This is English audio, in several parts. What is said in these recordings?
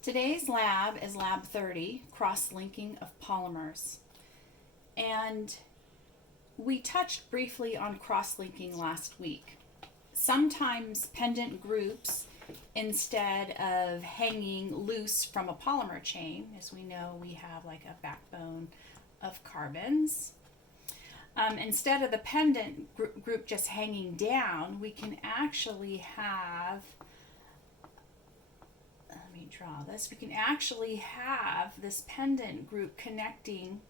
Today's lab is Lab 30, cross-linking of polymers. And we touched briefly on cross-linking last week. Sometimes pendant groups, instead of hanging loose from a polymer chain, as we know we have like a backbone of carbons, instead of the pendant group just hanging down, we can actually have, let me draw this, we can actually have this pendant group connecting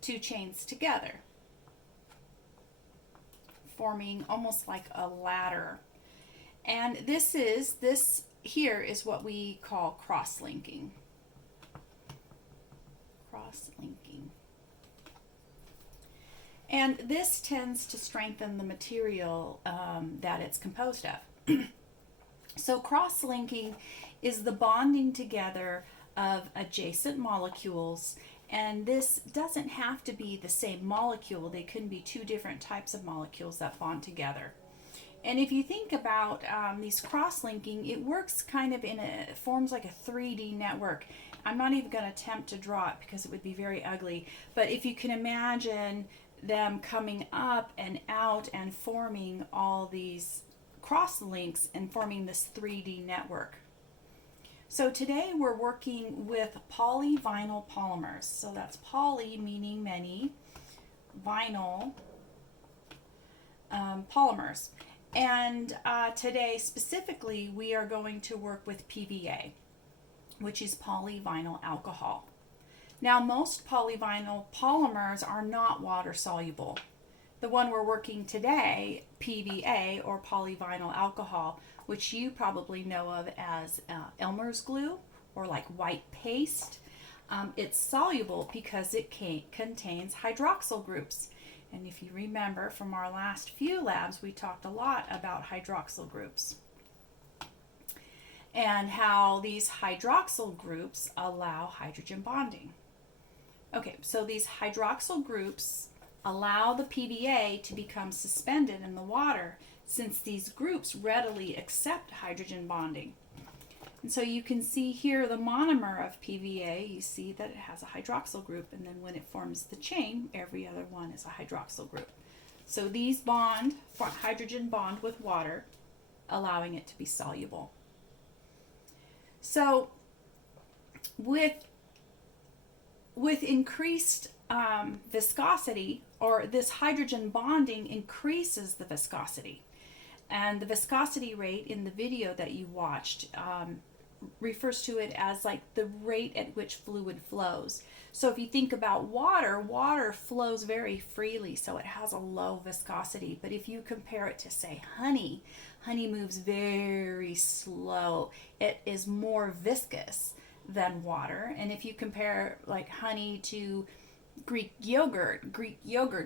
two chains together, forming almost like a ladder. And this here is what we call cross-linking. Cross-linking. And this tends to strengthen the material that it's composed of. So cross-linking is the bonding together of adjacent molecules, and this doesn't have to be the same molecule. They can be two different types of molecules that bond together. And if you think about these cross-linking, it works kind of it forms like a 3D network. I'm not even going to attempt to draw it because it would be very ugly, but if you can imagine them coming up and out and forming all these cross links and forming this 3D network. So today we're working with polyvinyl polymers. So that's poly meaning many, vinyl polymers. And today specifically we are going to work with PVA, which is polyvinyl alcohol. Now most polyvinyl polymers are not water soluble. The one we're working today, PVA or polyvinyl alcohol, which you probably know of as Elmer's glue or like white paste, it's soluble because it contains hydroxyl groups. And if you remember from our last few labs, we talked a lot about hydroxyl groups and how these hydroxyl groups allow hydrogen bonding. Okay, so these hydroxyl groups allow the PVA to become suspended in the water since these groups readily accept hydrogen bonding. And so you can see here the monomer of PVA, you see that it has a hydroxyl group, and then when it forms the chain, every other one is a hydroxyl group. So these hydrogen bond with water, allowing it to be soluble. So with increased viscosity, or this hydrogen bonding increases the viscosity. And the viscosity rate in the video that you watched refers to it as like the rate at which fluid flows. So if you think about water flows very freely, so it has a low viscosity. But if you compare it to, say, honey moves very slow. It is more viscous than water. And if you compare like honey to Greek yogurt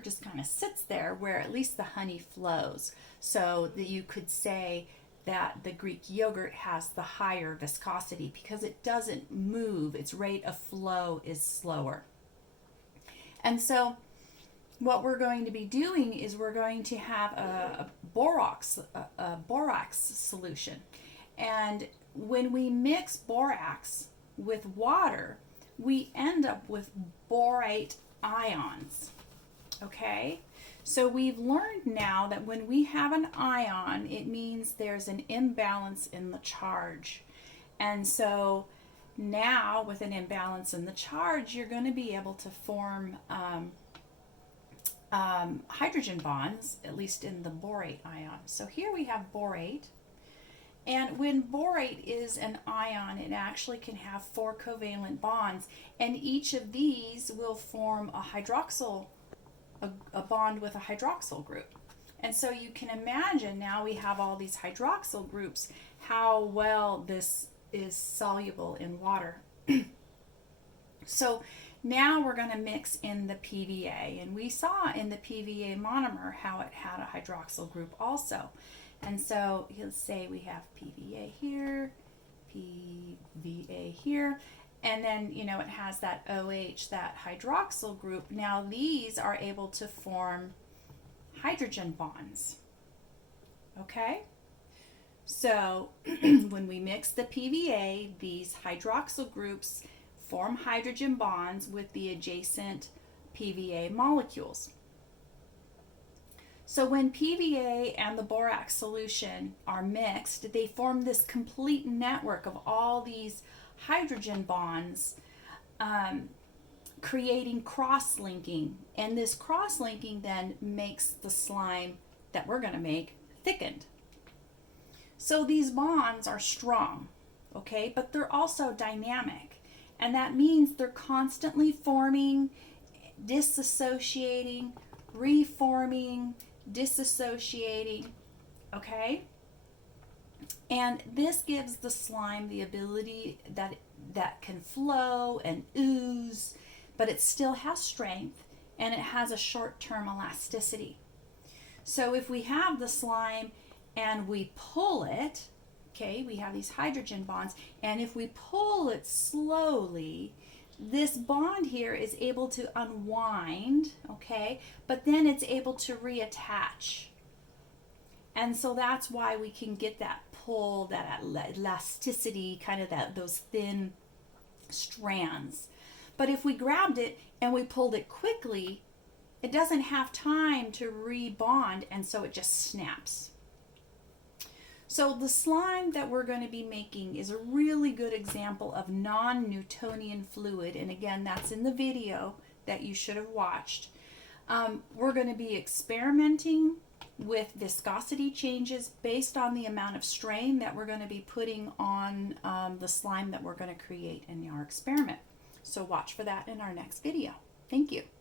just kind of sits there where at least the honey flows. So that you could say that the Greek yogurt has the higher viscosity because it doesn't move. Its rate of flow is slower. And so what we're going to be doing is we're going to have a borax solution. And when we mix borax with water, we end up with borate ions. Okay? So we've learned now that when we have an ion, it means there's an imbalance in the charge. And so now with an imbalance in the charge, you're going to be able to form hydrogen bonds, at least in the borate ion. So here we have borate. And when borate is an ion, it actually can have 4 covalent bonds, and each of these will form a bond with a hydroxyl group. And so you can imagine now we have all these hydroxyl groups, how well this is soluble in water. So now we're going to mix in the PVA, and we saw in the PVA monomer how it had a hydroxyl group also. And so let's say we have PVA here, PVA here, and then, you know, it has that OH, that hydroxyl group. Now these are able to form hydrogen bonds. Okay? So when we mix the PVA, these hydroxyl groups form hydrogen bonds with the adjacent PVA molecules. So when PVA and the borax solution are mixed, they form this complete network of all these hydrogen bonds, creating cross-linking. And this cross-linking then makes the slime that we're going to make thickened. So these bonds are strong, okay, but they're also dynamic. And that means they're constantly forming, disassociating, reforming, disassociating, okay? And this gives the slime the ability that can flow and ooze, but it still has strength and it has a short-term elasticity. So if we have the slime and we pull it, okay, we have these hydrogen bonds, and if we pull it slowly, this bond here is able to unwind, okay, but then it's able to reattach. And so that's why we can get that pull, that elasticity, kind of those thin strands. But if we grabbed it and we pulled it quickly, it doesn't have time to rebond, and so it just snaps. So the slime that we're going to be making is a really good example of non-Newtonian fluid. And again, that's in the video that you should have watched. We're going to be experimenting with viscosity changes based on the amount of strain that we're going to be putting on the slime that we're going to create in our experiment. So watch for that in our next video. Thank you.